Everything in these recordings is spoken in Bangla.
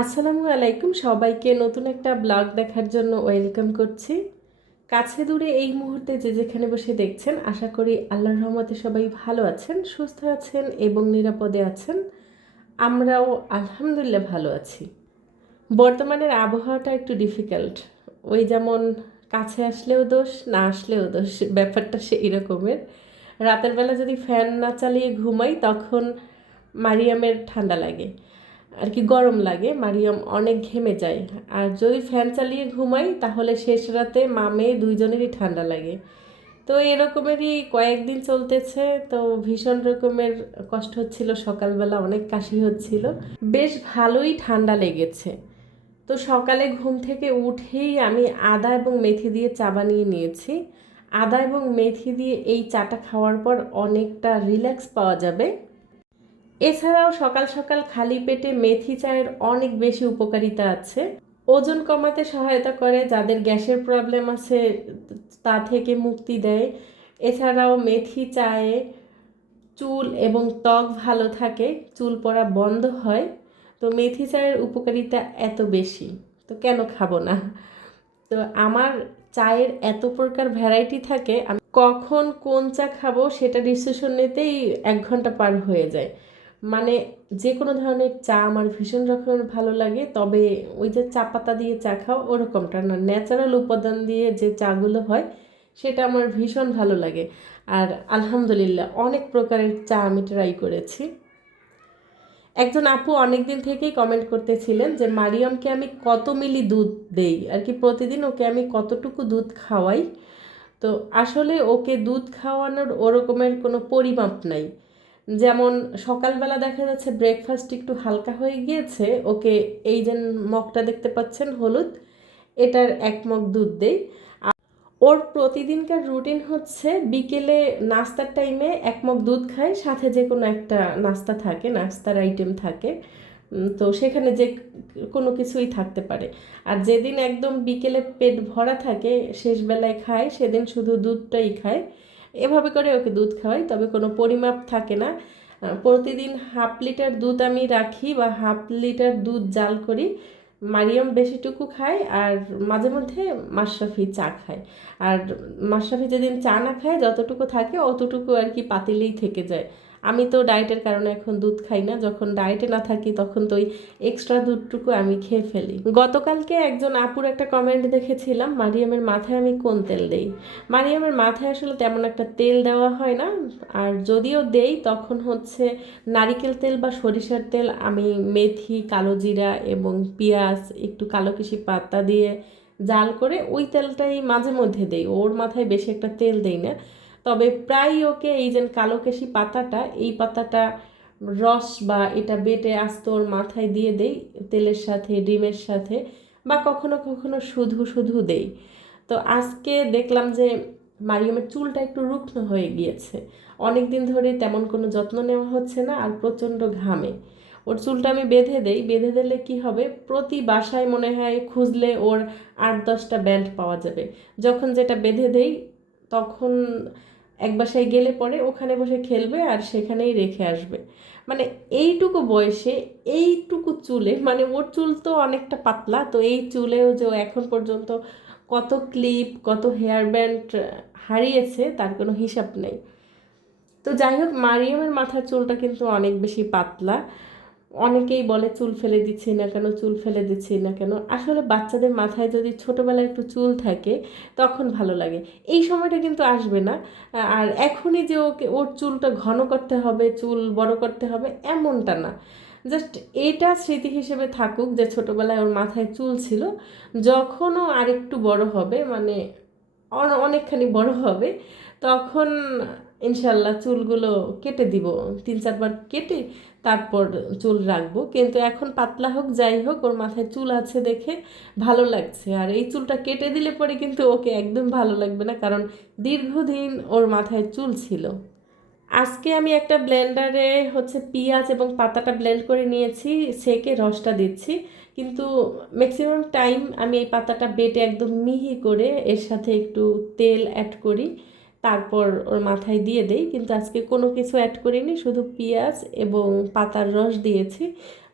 আসসালামু আলাইকুম সবাইকে নতুন একটা ব্লগ দেখার জন্য ওয়েলকাম করছি। কাছে দূরে এই মুহূর্তে যে যেখানে বসে দেখছেন, আশা করি আল্লাহর রহমতে সবাই ভালো আছেন, সুস্থ আছেন এবং নিরাপদে আছেন। আমরাও আলহামদুলিল্লাহ ভালো আছি। বর্তমানের আবহাওয়াটা একটু ডিফিকাল্ট ওই যেমন কাছে আসলেও দোষ, না আসলেও দোষ, ব্যাপারটা সেই রকমের রাতের বেলা যদি ফ্যান না চালিয়ে ঘুমাই, তখন মারিয়ামের ঠান্ডা লাগে। আর কি গরম লাগে, মারিয়াম অনেক ঘেমে যায়। আর যদি ফ্যান চালিয়ে ঘুমাই, তাহলে শেষ রাতে মামে দুইজনেরই ঠান্ডা লাগে। তো এরকমেরই কয়েকদিন চলতেছে, তো ভীষণ রকমের কষ্ট হচ্ছিল, সকালবেলা অনেক কাশি হচ্ছিল। বেশ ভালোই ঠান্ডা লেগেছে। তো সকালে ঘুম থেকে উঠেই আমি আদা এবং মেথি দিয়ে চা বানিয়ে নিয়েছি। আদা এবং মেথি দিয়ে এই চাটা খাওয়ার পর অনেকটা রিল্যাক্স পাওয়া যাবে। এছাড়াও সকাল সকাল খালি পেটে মেথি চায়ের অনেক বেশি উপকারিতা আছে। ওজন কমাতে সহায়তা করে, যাদের গ্যাসের প্রবলেম আছে তা থেকে মুক্তি দেয়। এছাড়াও মেথি চায়ে চুল এবং ত্বক ভালো থাকে, চুল পড়া বন্ধ হয়। তো মেথি চায়ের উপকারিতা এত বেশি, তো কেন খাব না? তো আমার চায়ের এত প্রকার ভ্যারাইটি থাকে, আমি কখন কোন চা খাব সেটা ডিসিশন নিতেই এক ঘণ্টা পার হয়ে যায়। মানে যে কোনো ধরনের চা আমার ভীষণ রকমের ভালো লাগে, তবে ওই যে চা পাতা দিয়ে চা খাও ওরকমটা না। ন্যাচারাল উপাদান দিয়ে যে চাগুলো হয়, সেটা আমার ভীষণ ভালো লাগে। আর আলহামদুলিল্লাহ, অনেক প্রকারের চা আমি ট্রাই করেছি। একজন আপু অনেক দিন থেকেই কমেন্ট করতেছিলেন যে, মারিয়মকে আমি কত মিলি দুধ দেই? আর কি প্রতিদিন ওকে আমি কতটুকু দুধ খাওয়াই? তো আসলে ওকে দুধ খাওয়ানোর ওরকমের কোনো পরিমাপ নাই। যেমন সকালবেলা দেখা যাচ্ছে ব্রেকফাস্ট একটু হালকা হয়ে গিয়েছে, ওকে এই যে মগটা দেখতে পাচ্ছেন, হলুদ, এটার এক মগ দুধ দেই। ওর প্রতিদিনকার রুটিন হচ্ছে বিকেলে নাস্তার টাইমে এক মগ দুধ খায় সাথে যে কোনো একটা নাস্তা থাকে, নাস্তার আইটেম থাকে তো সেখানে যে কোনো কিছুই থাকতে পারে। আর যেদিন একদম বিকেলে পেট ভরা থাকে, শেষবেলায় খায় সেদিন শুধু দুধটাই খায় এভাবে করে ওকে দুধ খাওয়াই, তবে কোনো পরিমাপ থাকে না। প্রতিদিন হাফ লিটার দুধ আমি রাখি বা হাফ লিটার দুধ জাল করি। মারিয়াম বেশিটুকু খায় আর মাঝে মধ্যে মাশরাফি চা খায়। আর মাশরাফি যেদিন চা না খায়, যতটুকু থাকে, অতটুকু আর কি পাতিলেই থেকে যায়। আমি তো ডায়েটের কারণে এখন দুধ খাই না। যখন ডায়েটে না থাকি, তখন তো ওই এক্সট্রা দুধটুকু আমি খেয়ে ফেলি। গতকালকে একজন আপুর একটা কমেন্ট দেখেছিলাম, মারিয়ামের মাথায় আমি কোন তেল দেই? মারিয়ামের মাথায় আসলে তেমন একটা তেল দেওয়া হয় না। আর যদিও দেই, তখন হচ্ছে নারিকেল তেল বা সরিষার তেল, আমি মেথি, কালো জিরা এবং পেঁয়াজ, একটু কালো কিসি পাতা দিয়ে জাল করে ওই তেলটাই মাঝে মধ্যে দেই। ওর মাথায় বেশি একটা তেল দেই না। তবে প্রায় ওকে এই যে কালো কেশি পাতাটা, এই পাতাটা রস বা এটা বেটে আস্ত ওর মাথায় দিয়ে দেই, তেলের সাথে, ডিমের সাথে বা কখনো কখনো শুধু শুধু দেই। তো আজকে দেখলাম যে মারিয়ামের চুলটা একটু রুগ্ন হয়ে গিয়েছে। অনেক দিন ধরে তেমন কোনো যত্ন নেওয়া হচ্ছে না আর প্রচণ্ড ঘামে। ওর চুলটা আমি বেঁধে দেই, বেঁধে দিলে কি হবে? প্রতি বাসায় মনে হয় খুঁজলে ওর আট দশটা ব্যান্ড পাওয়া যাবে। যখন যেটা বেঁধে দেই, তখন এক বাসায় গেলে পরে ওখানে বসে খেলবে আর সেখানেই রেখে আসবে। মানে এইটুকু বয়সে এইটুকু চুলে মানে ওর চুল তো অনেকটা পাতলা, তো এই চুলেও যে এখন পর্যন্ত কত ক্লিপ, কত হেয়ার ব্যান্ড হারিয়েছে তার কোনো হিসাব নেই। তো যাই হোক, মারিয়ামের মাথার চুলটা কিন্তু অনেক বেশি পাতলা। অনেকেই বলে চুল ফেলে দিচ্ছি না কেন, চুল ফেলে দিচ্ছি না কেন? আসলে বাচ্চাদের মাথায় যদি ছোটোবেলায় একটু চুল থাকে, তখন ভালো লাগে। এই সময়টা কিন্তু আসবে না। আর এখনই যে ওকে, ওর চুলটা ঘন করতে হবে, চুল বড় করতে হবে, এমনটা না। জাস্ট এটা স্মৃতি হিসেবে থাকুক যে ছোটোবেলায় ওর মাথায় চুল ছিল। যখনও আরেকটু বড় হবে মানে অনেকখানি বড় হবে, তখন ইনশাল্লাহ চুলগুলো কেটে দিব। তিন চারবার কেটে তারপর চুল রাখব। কিন্তু এখন পাতলা হোক, যাই হোক, ওর মাথায় চুল আছে দেখে ভালো লাগছে। আর এই চুলটা কেটে দিলে পরে কিন্তু ওকে একদম ভালো লাগবে না, কারণ দীর্ঘদিন ওর মাথায় চুল ছিল। আজকে আমি একটা ব্লেন্ডারে হচ্ছে পেঁয়াজ এবং পাতাটা ব্লেন্ড করে নিয়েছি, সেকে রসটা দিচ্ছি। কিন্তু ম্যাক্সিমাম টাইম আমি এই পাতাটা বেটে একদম মিহি করে এর সাথে একটু তেল অ্যাড করি। তারপর ওর মাথায় দিয়ে দেই, কিন্তু আজকে কোনো কিছু অ্যাড করিনি, শুধু পেঁয়াজ এবং পাতার রস দিয়েছি।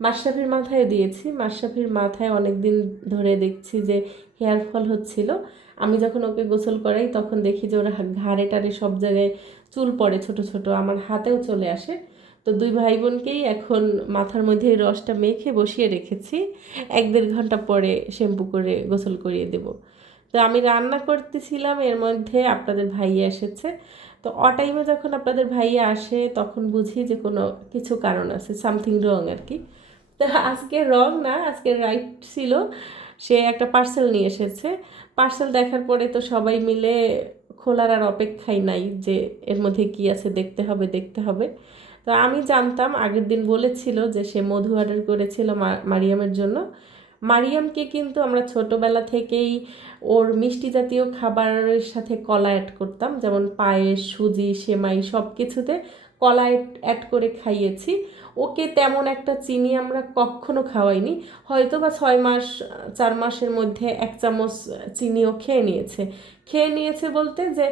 মাশরাফির মাথায় দিয়েছি। মাশরাফির মাথায় অনেক দিন ধরে দেখছি যে হেয়ার ফল হচ্ছিল। আমি যখন ওকে গোসল করাই, তখন দেখি যে ওর ঘাড়ে টাড়ে সব জায়গায় চুল পড়ে, ছোট ছোট, আমার হাতেও চলে আসে। তো দুই ভাই বোনকেই এখন মাথার মধ্যে রসটা মেখে বসিয়ে রেখেছি। এক দেড় ঘণ্টা পরে শ্যাম্পু করে গোসল করিয়ে দেব। তো আমি রান্না করতেছিলাম, এর মধ্যে আপনাদের ভাইয়া এসেছে। তো অ টাইমে যখন আপনাদের ভাইয়া আসে, তখন বুঝি যে কোনো কিছু কারণ আছে সামথিং রং আর কি তো আজকে রং না, আজকে রাইট ছিল। সে একটা পার্সেল নিয়ে এসেছে। পার্সেল দেখার পরে তো সবাই মিলে খোলার আর অপেক্ষাই নাই যে এর মধ্যে কি আছে, দেখতে হবে দেখতে হবে। তো আমি জানতাম, আগের দিন বলেছিল যে সে মধু অর্ডার করেছিল মারিয়ামের জন্য। মারিয়ামকে কিন্তু আমরা ছোটোবেলা থেকেই ওর মিষ্টি জাতীয় খাবারের সাথে কলা অ্যাড করতাম, যেমন পায়েস, সুজি, সেমাই সব কিছুতে কলা অ্যাড করে খাইয়েছি। ওকে তেমন একটা চিনি আমরা কখনো খাওয়াইনি। হয়তো বা ছয় মাস, চার মাসের মধ্যে এক চামচ চিনিও খেয়ে নিয়েছে। খেয়ে নিয়েছে বলতে যে,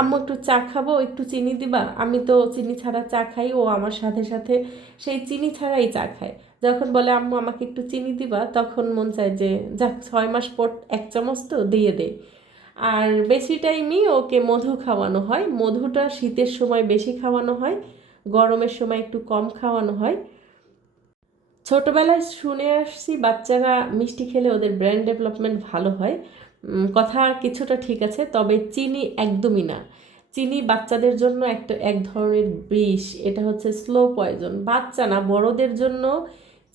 আম্মু একটু চা খাব, একটু চিনি দিবা? আমি তো চিনি ছাড়া চা খাই, ও আমার সাথে সাথে সেই চিনি ছাড়াই চা খায়। যখন বলে, আম্মু আমাকে একটু চিনি দিবা? তখন মন চায় যে, যাক, ছয় মাস পর এক চামচ তো দিয়ে দে। আর বেশি টাইমই ওকে মধু খাওয়ানো হয়। মধুটা শীতের সময় বেশি খাওয়ানো হয়, গরমের সময় একটু কম খাওয়ানো হয়। ছোটোবেলায় শুনে আসছি, বাচ্চারা মিষ্টি খেলে ওদের ব্রেন ডেভেলপমেন্ট ভালো হয়। কথা কিছুটা ঠিক আছে, তবে চিনি একদমই না। চিনি বাচ্চাদের জন্য একটা, এক ধরনের বিষ, এটা হচ্ছে স্লো পয়জন বাচ্চা না, বড়দের জন্য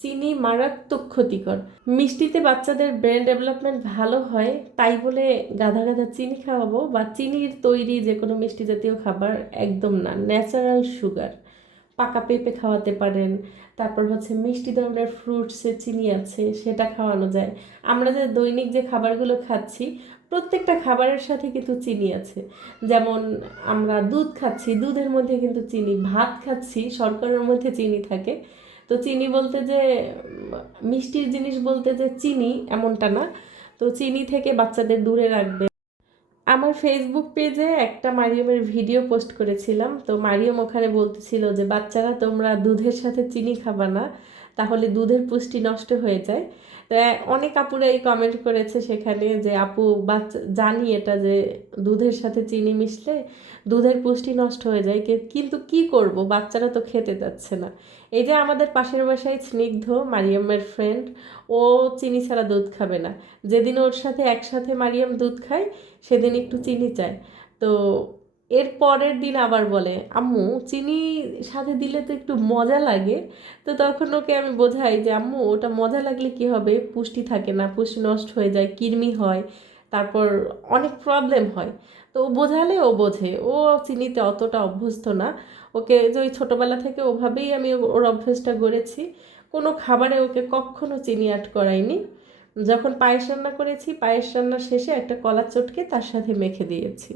চিনি মারাত্মক ক্ষতিকর। মিষ্টিতে বাচ্চাদের ব্রেন ডেভেলপমেন্ট ভালো হয়, তাই বলে গাধা গাধা চিনি খাওয়াবো বা চিনির তৈরি যে কোনো মিষ্টি জাতীয় খাবার একদম না ন্যাচারাল সুগার পাকা পেঁপে খাওয়াতে পারেন, তারপর হচ্ছে মিষ্টি ধরনের ফ্রুটসে চিনি আছে, সেটা খাওয়ানো যায়। আমরা যে দৈনিক যে খাবারগুলো খাচ্ছি, প্রত্যেকটা খাবারের সাথে কিন্তু চিনি আছে। যেমন আমরা দুধ খাচ্ছি, দুধের মধ্যে কিন্তু চিনি, ভাত খাচ্ছি, শর্করার মধ্যে চিনি থাকে। তো চিনি বলতে যে, মিষ্টির জিনিস বলতে যে চিনি এমনটা না। তো চিনি থেকে বাচ্চাদের দূরে রাখবে। আমার ফেসবুক পেজে একটা মারিয়মের ভিডিও পোস্ট করেছিলাম। তো মারিয়ম ওখানে বলতেছিল যে, বাচ্চারা, তোমরা দুধের সাথে চিনি খাবা না। তাহলে দুধের পুষ্টি নষ্ট হয়ে যায়। তো অনেক আপুরাই কমেন্ট করেছে সেখানে যে, আপু বাচ্চা জানি এটা যে দুধের সাথে চিনি মিশলে দুধের পুষ্টি নষ্ট হয়ে যায়। কিন্তু কি করব? বাচ্চারা তো খেতে যাচ্ছে না। এই যে আমাদের পাশের বাসায় স্নিগ্ধ মারিয়ামের ফ্রেন্ড ও চিনি ছাড়া দুধ খাবে না। যেদিন ওর সাথে একসাথে মারিয়াম দুধ খায়, সেদিন একটু চিনি চায়। তো এর পরের দিন আবার বলে, আম্মু, চিনি সাথে দিলে তো একটু মজা লাগে। তো তখন ওকে আমি বোঝাই যে, আম্মু, ওটা মজা লাগলে কি হবে? পুষ্টি থাকে না, পুষ্টি নষ্ট হয়ে যায়, কৃমি হয়, তারপর অনেক প্রবলেম হয়। তো ও বোঝালে, ও বোঝে। ও চিনিতে অতটা অভ্যস্ত না। ওকে যে ওই ছোটোবেলা থেকে ওভাবেই আমি ওর অভ্যেসটা গড়েছি। কোনো খাবারে ওকে কখনো চিনি অ্যাড করাইনি। যখন পায়েস রান্না করেছি, পায়েস রান্নার শেষে একটা কলা চটকে তার সাথে মেখে দিয়েছি।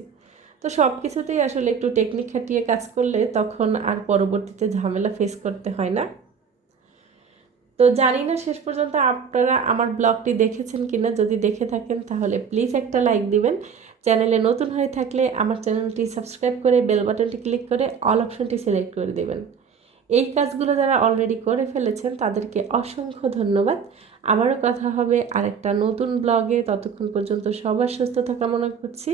তো সব কিছুতেই আসলে একটু টেকনিক খাটিয়ে কাজ করলে তখন আর পরবর্তীতে ঝামেলা ফেস করতে হয় না। তো জানি না শেষ পর্যন্ত আপনারা আমার ব্লগটি দেখেছেন কিনা, যদি দেখে থাকেন তাহলে প্লিজ একটা লাইক দিবেন। চ্যানেলে নতুন হয়ে থাকলে আমার চ্যানেলটি সাবস্ক্রাইব করে বেল বাটনটি ক্লিক করে অল অপশনটি সিলেক্ট করে দেবেন। এই কাজগুলো যারা অলরেডি করে ফেলেছেন তাদেরকে অসংখ্য ধন্যবাদ। আবারও কথা হবে আরেকটা নতুন ব্লগে। ততক্ষণ পর্যন্ত সবার সুস্থতা কামনা করছি।